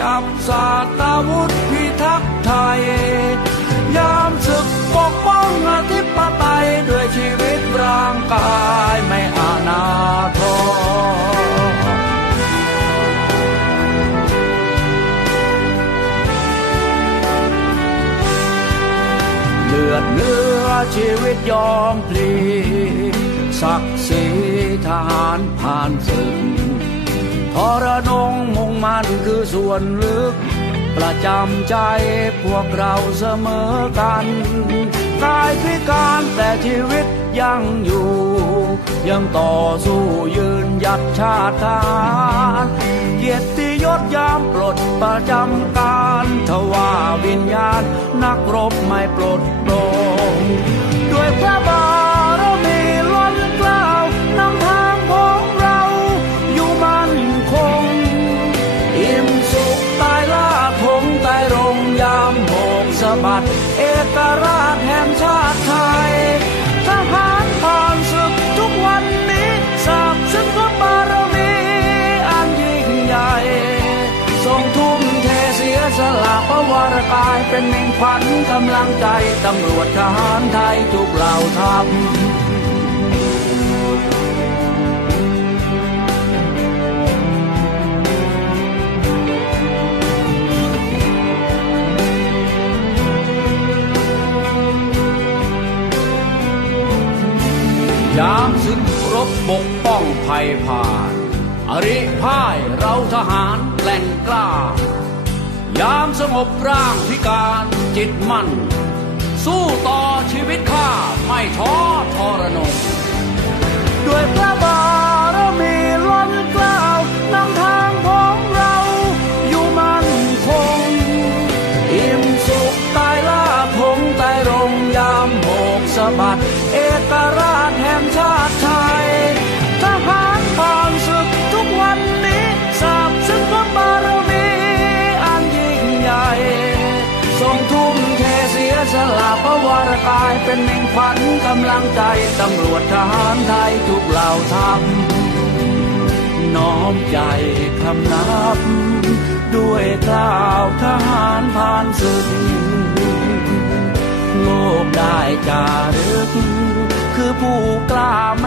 จับสาตาวุธพิทักษ์ไทย ยามศึกปกป้องอธิปไตยด้วยชีวิตร่างกายไม่อานาทรเลือดเนื้อชีวิตยอมพลีศักดิ์ศรีทหารผ่านศึก ทรนงมุ่งมันคือส่วนลึก ประจำใจพวกเราเสมอกันกายพิการแต่ชีวิตยังอยู่ ยังต่อสู้ยืนหยัดชาติทารเกียรติยศยามปลดประจำการทว่าวิญญาณนักรบไม่ปลดโปร บัดเอกราชแห่งชาติไทยทหารผ่านศึกทุกวันนี้สาบซึ่งพระบารมีอันยิ่งใหญ่ทรงทุ่มเทเสียสละพระวรกายเป็นมิ่งขวัญกำลังใจตำรวจทหารไทยทุกเหล่าทัพ ยามศึกรบปกป้องภัยผ่าน อริพ่ายเราทหารแกล่งกล้า ยามสงบร่างพิการจิตมั่น สู้ต่อชีวิตข้าไม่ท้อทรนง สะบัด เอกราชแห่งชาติไทย ทหารผ่านศึกทุกวันนี้สาบซึ่งพระบารมีอันยิ่งใหญ่ทรงทุ่มเทเสียสละพระวรกายเป็นมิ่งขวัญกำลังใจตำรวจทหารไทยทุกเหล่าทัพน้อมใจคำนับ ด้วยกล่าวทหารผ่านศึก โลกได้จารึก คือผู้กล้าม